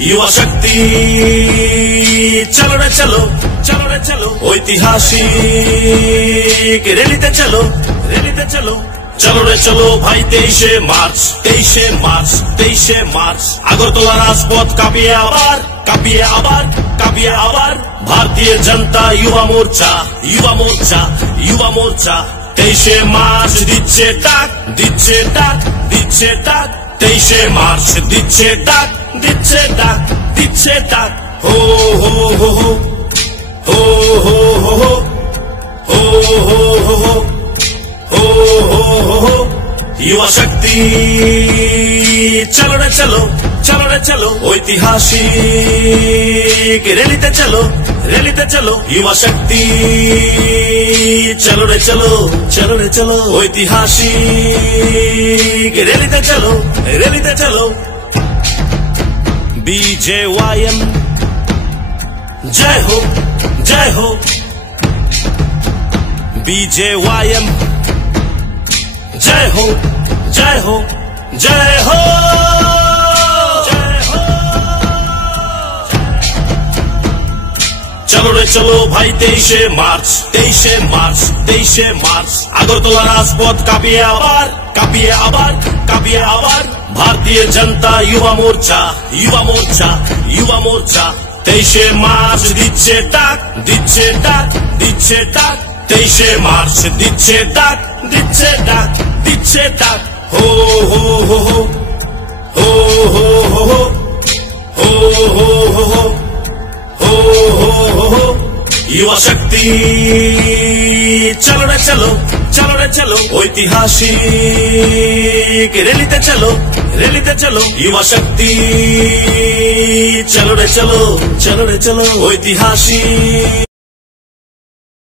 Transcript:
युवा शक्ति चलो रे चलो, चलो रे चलो, ঐতিহাসিক রেলিতে চলো, রেলিতে চলো, চলো রে চলো ভাই 23শে মার্চ, 23শে মার্চ, 23শে মার্চ, আগরতলা রাজপথ কাঁপিয়ে আবার, কাঁপিয়ে আবার, কাঁপিয়ে আবার, भारतीय जनता युवा मोर्चा, युवा मोर्चा, युवा मोर्चा, 23শে মার্চ দিচ্ছে ডাক, দিচ্ছে ডাক, দিচ্ছে ডাক, 23শে মার্চ দিচ্ছে ডাক, দিচ্ছে ডাক, দিচ্ছে ডাক, হো হো হো হো হো হো হো হো হো হো হো हो हो हो युवा शक्ति चलो रे चलो, चलो रे चलो, ঐতিহাসিক রেলিতে চলো, রেলিতে চলো, युवा शक्ति चलो रे चलो, चलो रे चलो, ঐতিহাসিক রেলিতে চলো, রেলিতে চলো, BJYM जय हो, जय हो, BJYM जय हो, जय हो, जय हो, जय हो, चलो रे चलो भाई 23শে মার্চ, 23শে মার্চ, 23শে মার্চ, আগরতলা রাজপথ কাঁপিয়ে আবার, কাঁপিয়ে আবার, কাঁপিয়ে আবার, भारतीय जनता युवा मोर्चा, युवा मोर्चा, युवा मोर्चा, 23শে মার্চ দিচ্ছে ডাক, দিচ্ছে ডাক, দিচ্ছে ডাক, 23শে মার্চ দিচ্ছে ডাক, দিচ্ছে ডাক, দিচ্ছে ডাক, হো হো হো হো হো হো হো হো হো হো হো হো হো হো युवा शक्ति चलो रे चलो, चलो রে চলো, ঐতিহাসিক রেলিতে চলো, রেলিতে চলো, युवा शक्ति चलो রে চলো, চলো রে চলো, ঐতিহাসিক